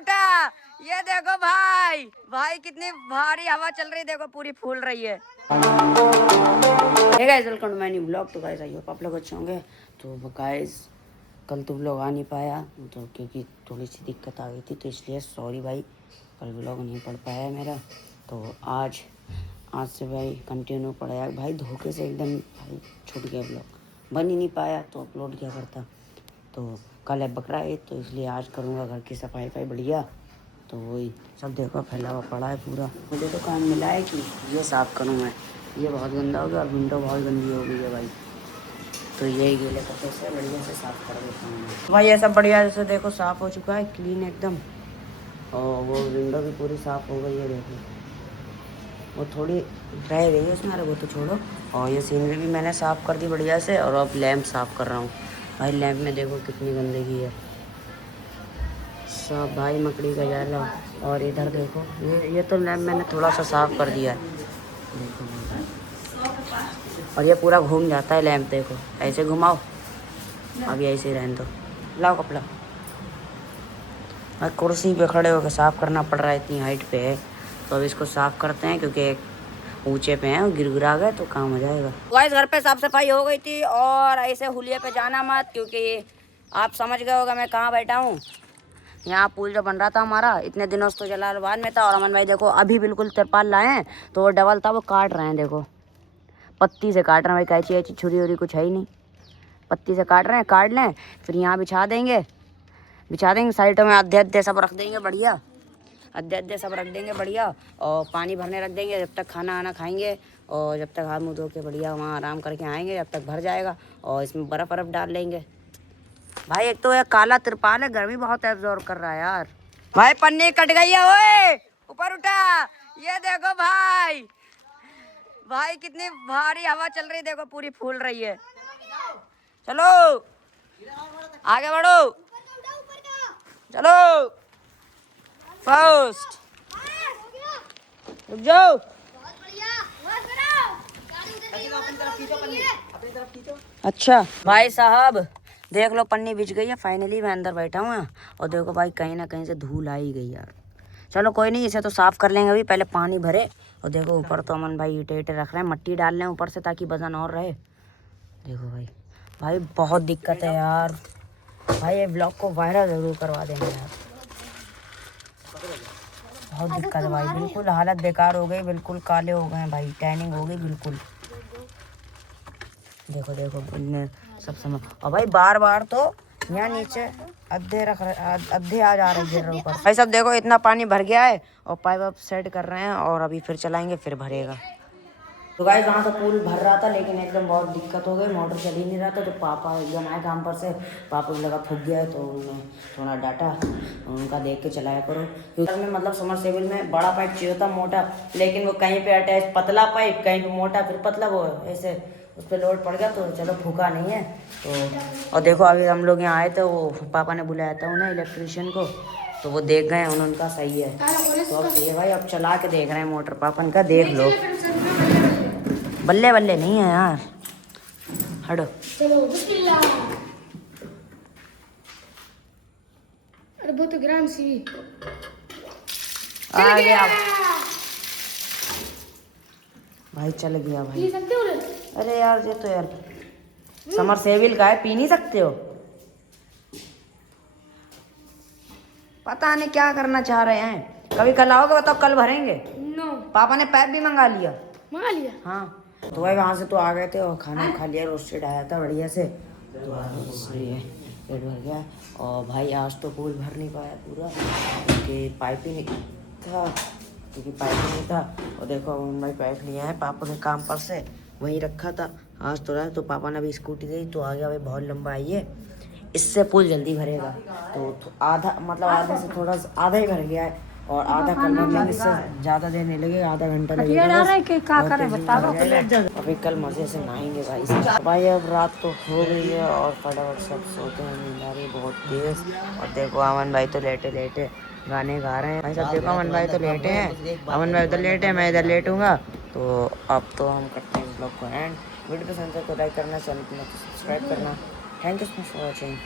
उठा। ये देखो भाई, भाई कितनी भारी हवा चल रही, देखो पूरी फूल रही है। Hey guys, welcome to my new vlog. तो गाइस आई होप आप लोग अच्छे होंगे। तो गाइस कल तो व्लॉग आ नहीं पाया तो क्योंकि थोड़ी सी दिक्कत आ गई थी, तो इसलिए सॉरी भाई, कल व्लॉग नहीं पड़ पाया मेरा। तो आज से भाई कंटिन्यू पड़ा भाई, धोखे से एकदम भाई छूट गया व्लॉग, बन ही नहीं पाया तो अपलोड क्या करता। तो कल है बकरा ईद, तो इसलिए आज करूँगा घर की सफाई बढ़िया। तो वही सब देखो फैला हुआ पड़ा है पूरा। मुझे तो काम मिला है कि ये साफ़ करूँ मैं, ये बहुत गंदा हो गया और विंडो बहुत गंदी हो गई है भाई। तो यही गीले कपड़े से बढ़िया से साफ़ कर देता हूँ मैं। भाई ये सब बढ़िया जैसे देखो साफ़ हो चुका है, क्लीन एकदम। और वो विंडो भी पूरी साफ़ हो गई है, देखो वो थोड़ी रह गई है उसमें, अरे वो तो छोड़ो। और ये सीनरी भी मैंने साफ़ कर दी बढ़िया से, और अब लैंप साफ़ कर रहा हूँ। भाई लैंप में देखो कितनी गंदगी है सब भाई, मकड़ी का जाला। और इधर देखो ये तो लैंप मैंने थोड़ा सा साफ़ कर दिया है, देखो। और ये पूरा घूम जाता है लैंप, देखो ऐसे घुमाओ, अभी ऐसे ही रहने दो। लाओ कपड़ा। भाई कुर्सी पे खड़े होकर साफ़ करना पड़ रहा है, इतनी हाइट पे है। तो अब इसको साफ़ करते हैं क्योंकि ऊंचे पे हैं, गिरगिरा गए तो काम हो जाएगा। गाइस घर पे साफ सफाई हो गई थी, और ऐसे हुलिये पे जाना मत, क्योंकि आप समझ गए होगा मैं कहाँ बैठा हूँ। यहाँ पुल जो बन रहा था हमारा, इतने दिनों से तो जलालबाद में था। और अमन भाई देखो अभी बिल्कुल तिरपाल लाए हैं, तो वो डबल था, वो काट रहे हैं, देखो पत्ती से काट रहे हैं भाई। कैची ऐसी छुरी उरी कुछ है ही नहीं, पत्ती से काट रहे हैं। काट लें फिर यहाँ बिछा देंगे साइडों में, अद्धे अद्धे सब रख देंगे बढ़िया, अद्धे अद्धे सब रख देंगे बढ़िया। और पानी भरने रख देंगे, जब तक खाना आना खाएंगे, और जब तक हाथ मुँह धो के बढ़िया वहाँ आराम करके आएंगे, जब तक भर जाएगा। और इसमें बर्फ़ वर्फ़ डाल लेंगे भाई। एक तो ये काला तिरपाल है, गर्मी बहुत एब्जॉर्ब कर रहा है यार। भाई पन्नी कट गई है, ओए ऊपर उठा। ये देखो भाई, भाई कितनी भारी हवा चल रही, देखो पूरी फूल रही है। चलो आगे बढ़ो, चलो फास्ट, रुक जाओ। अच्छा भाई साहब देख लो, पन्नी बिछ गई है फाइनली, मैं अंदर बैठा हूँ। और देखो भाई कहीं ना कहीं से धूल आ ही गई यार। चलो कोई नहीं, इसे तो साफ़ कर लेंगे अभी, पहले पानी भरे। और देखो ऊपर तो अमन भाई ईंटे ईंटे रख रहे हैं, मट्टी डाल रहे हैं ऊपर से ताकि वजन और रहे। देखो भाई, भाई बहुत दिक्कत है यार। भाई ये ब्लॉग को वायरल ज़रूर करवा देंगे यार, बहुत दिक्कत है भाई। बिल्कुल हालत बेकार हो गई, बिल्कुल काले हो गए भाई, टैनिंग हो गई बिल्कुल। देखो देखो इनमें सब समझ। और भाई बार बार तो यहाँ नीचे अद्धे अद्धे आ जा रहे गिर रहे ऊपर। भाई सब देखो इतना पानी भर गया है, और पाइप अब सेट कर रहे हैं, और अभी फिर चलाएंगे फिर भरेगा। तो गाइस वहाँ से पूल भर रहा था, लेकिन एकदम बहुत दिक्कत हो गई, मोटर चल ही नहीं रहा था। तो पापा एकदम आए काम पर से, पापा को लगा फूक गया है, तो उन्होंने थोड़ा डांटा, उनका देख के चलाया करो। क्योंकि में मतलब समरसेबल में बड़ा पाइप चाहिए था मोटा, लेकिन वो कहीं पे अटैच पतला पाइप, कहीं पे मोटा, फिर पतला, वो ऐसे उस पर लोड पड़ गया, तो चलो फूका नहीं है। तो और देखो अभी हम लोग यहाँ आए थे, वो पापा ने बुलाया था उन्हें, इलेक्ट्रीशियन को, तो वो देख गए, उनका सही है। तो अब सही है भाई, अब चला के देख रहे हैं मोटर, पापा का देख लो। बल्ले बल्ले नहीं है यार, हटो। अरे बहुत ग्राम सी आ गया भाई, चल गया भाई। पी सकते हो? अरे यार ये तो यार समरसेबल का है, पी नहीं सकते हो। पता नहीं क्या करना चाह रहे हैं, कभी कल आओगे बताओ, कल भरेंगे। नो, पापा ने पैप भी मंगा लिया। हाँ। तो भाई वहाँ से तो आ गए थे, और खाना खा लिया, रोस्टेड आया था बढ़िया से, तो इसलिए पेट भर गया। और भाई आज तो पूल भर नहीं पाया पूरा, क्योंकि पाइप ही नहीं था, और देखो हम भाई पाइप लिया है पापा के काम पर से, वहीं रखा था। आज तो रहा, तो पापा ने अभी स्कूटी दी, तो आ गया भाई, बहुत लंबा है ये, इससे पुल जल्दी भरेगा। तो आधा मतलब आधे से थोड़ा आधा ही भर गया है, और आधा करने में इससे ज़्यादा देर नहीं लगेगा, आधा घंटा लगेगा बस। अभी कल मज़े से नहाएंगे भाई। भाई अब रात तो हो गई है, और फटाफट सब सोते हैं, नींद आ रही है बहुत तेज़। और देखो अमन भाई तो लेटे लेटे गाने गा रहे हैं भाई, सब देखो अमन भाई तो लेटे हैं, अमन भाई उधर लेटे हैं, मैं इधर लेटूंगा। तो अब तो हम करते हैं इस ब्लॉग को एंड। वीडियो पसंद है तो लाइक करना, चैनल को सब्सक्राइब करना। Thank you so much for watching.